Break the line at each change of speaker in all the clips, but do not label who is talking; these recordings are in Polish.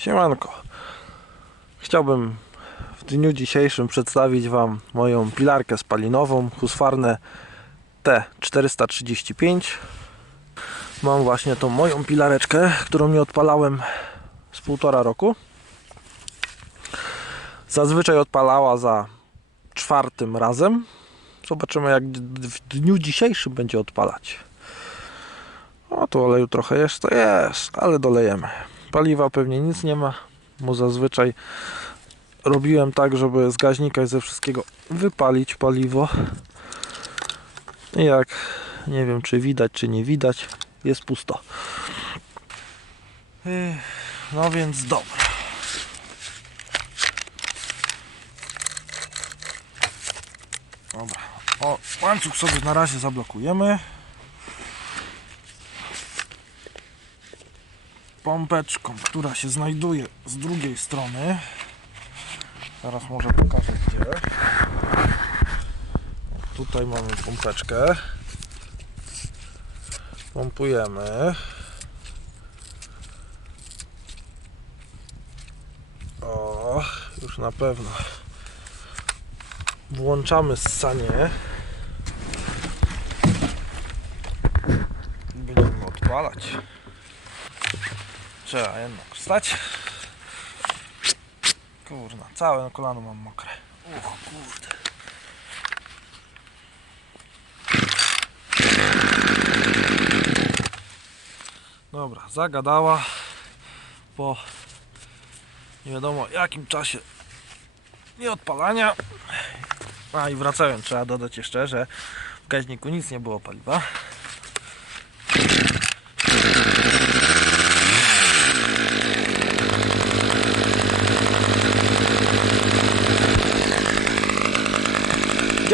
Siemanko. Chciałbym w dniu dzisiejszym przedstawić Wam moją pilarkę spalinową Husqvarna T435. Mam właśnie tą moją pilareczkę, którą nie odpalałem z półtora roku. Zazwyczaj odpalała za czwartym razem. Zobaczymy jak w dniu dzisiejszym będzie odpalać. O, tu oleju trochę to jest, ale dolejemy. Paliwa pewnie nic nie ma, bo zazwyczaj robiłem tak, żeby z gaźnika i ze wszystkiego wypalić paliwo. I jak nie wiem, czy widać, czy nie widać, jest pusto. No więc dobra. Dobra. O, łańcuch sobie na razie zablokujemy. Pompeczką, która się znajduje z drugiej strony. Zaraz może pokażę gdzie. Tutaj mamy pompeczkę. Pompujemy. O, już na pewno. Włączamy ssanie. Będziemy odpalać. Trzeba jednak wstać. Kurna, całe kolano mam mokre. Uch, kurde. Dobra, zagadała po nie wiadomo jakim czasie nieodpalania. A i wracając, trzeba dodać jeszcze, że w gaźniku nic nie było paliwa.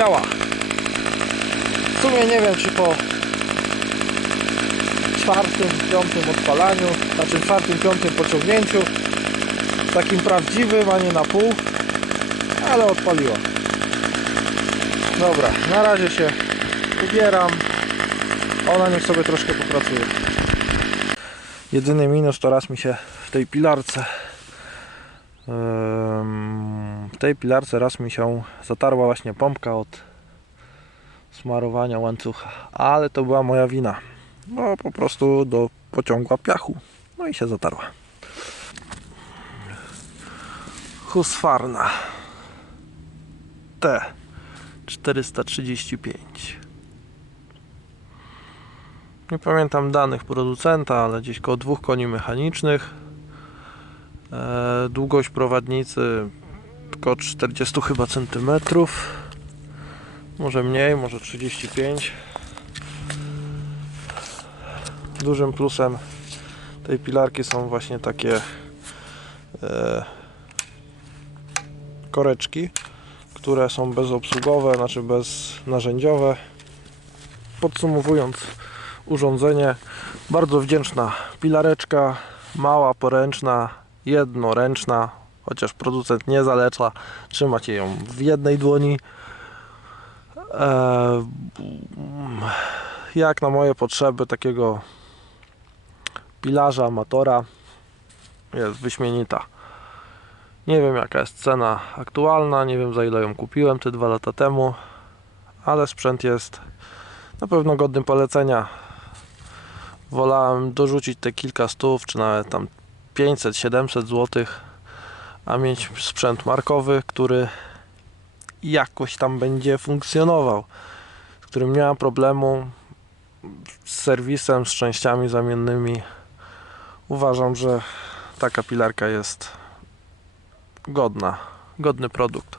Działa. W sumie nie wiem, czy po czwartym, piątym odpalaniu, znaczy czwartym, piątym pociągnięciu, takim prawdziwym, a nie na pół, ale odpaliła. Dobra, na razie się ubieram. Ona niech sobie troszkę popracuje. Jedyny minus to raz mi się w tej pilarce w tej pilarce raz mi się zatarła właśnie pompka od smarowania łańcucha, ale to była moja wina, bo po prostu do pociągła piachu, no i się zatarła. Husqvarna. T 435 nie pamiętam danych producenta, ale gdzieś koło dwóch koni mechanicznych długość prowadnicy około 40 chyba centymetrów. Może mniej, może 35 dużym plusem tej pilarki są właśnie takie e, koreczki które są bezobsługowe, znaczy beznarzędziowe. Podsumowując urządzenie bardzo wdzięczna pilareczka mała, poręczna jednoręczna, chociaż producent nie zaleca trzymać ją w jednej dłoni. Eee, jak na moje potrzeby takiego pilarza, amatora jest wyśmienita. Nie wiem jaka jest cena aktualna, nie wiem za ile ją kupiłem te dwa lata temu, ale sprzęt jest na pewno godny polecenia. Wolałem dorzucić te kilka stów, czy nawet tam 500-700 zł, a mieć sprzęt markowy, który jakoś tam będzie funkcjonował, z którym nie ma problemu z serwisem, z częściami zamiennymi. Uważam, że taka pilarka jest godna, godny produkt.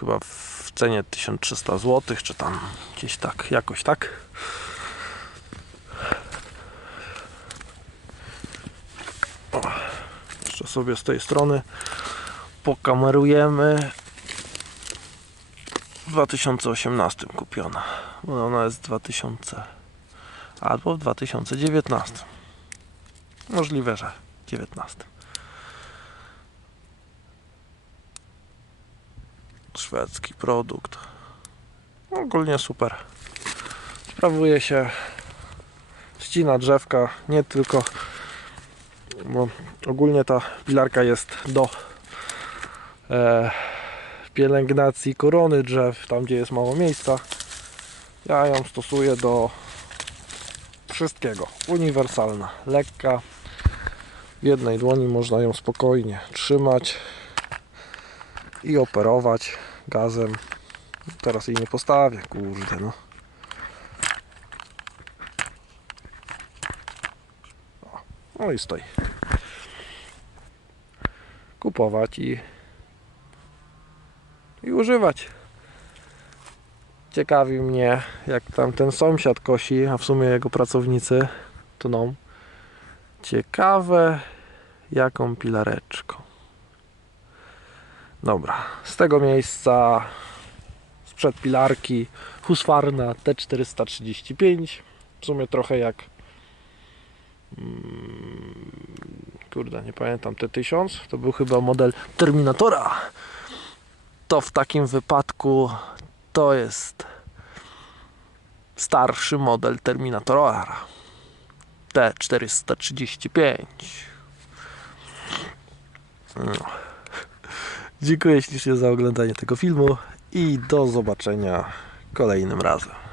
Chyba w cenie 1300 zł, czy tam gdzieś tak, jakoś tak. Jeszcze sobie z tej strony pokamerujemy. W 2018 kupiona. Ona jest 2000 albo w 2019. Możliwe, że 19. Szwedzki produkt. Ogólnie super. Sprawuje się ścina drzewka, nie tylko bo ogólnie ta pilarka jest do e, pielęgnacji korony drzew, tam gdzie jest mało miejsca. Ja ją stosuję do wszystkiego. Uniwersalna, lekka. W jednej dłoni można ją spokojnie trzymać i operować gazem. Teraz jej nie postawię, kurde no. No i stoi. Kupować i i używać. Ciekawi mnie, jak tam ten sąsiad kosi, a w sumie jego pracownicy tną. Ciekawe, jaką pilareczką. Dobra, z tego miejsca sprzed pilarki Husqvarna T435 w sumie trochę jak kurde, nie pamiętam. T1000 to był chyba model Terminatora. To w takim wypadku to jest starszy model Terminatora. T435 no. Dziękuję ślicznie za oglądanie tego filmu i do zobaczenia kolejnym razem.